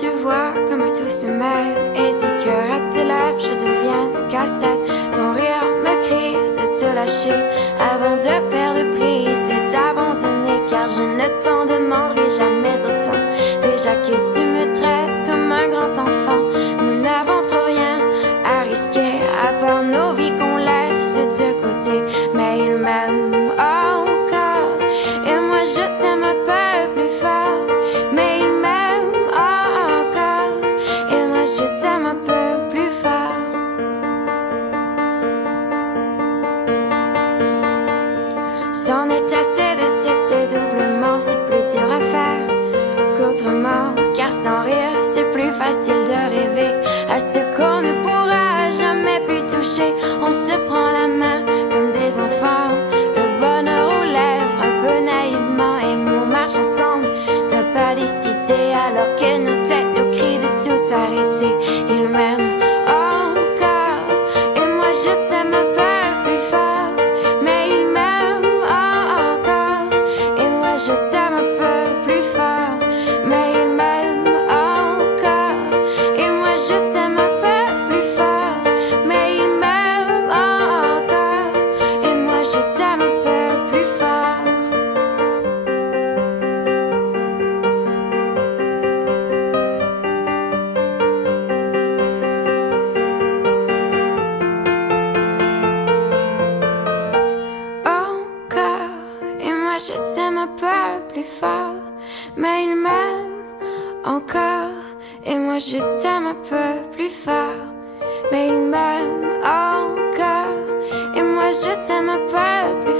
tu vois comme tout se mêle, et du cœur à tes lèvres je deviens un casse-tête. Ton rire me crie de te lâcher avant de perdre prise et d'abandonner, car je ne t'en demanderai jamais autant. Déjà que tu me traites comme un grand enfant, nous n'avons trop rien à risquer à part nos vies qu'on laisse de côté. Mais il m'aime encore et moi je t'aime un peu plus fort. Mais il m'aime encore et moi je t'aime un peu plus fort. C'en est assez de cet dédoublement, c'est plus dur à faire qu'autrement, car sans rire c'est plus facile de rêver à ce qu'on ne pourra jamais plus toucher. On se prend la main comme des enfants, le bonheur aux lèvres un peu naïvement, et on marche ensemble d'un pas décidé alors que nos têtes nous crient de tout arrêter. Il m'aime encore et moi je t'aime un peu plus fort. Mais il m'aime encore et moi je t'aime un peu plus fort. Mais il m'aime encore et moi je t'aime un peu plus fort. Mais il m'aime encore et moi je t'aime un peu plus fort. Encore et moi je t'aime un peu plus fort. Mais il m'aime encore et moi je t'aime un peu plus fort. Mais il m'aime encore et moi je t'aime un peu plus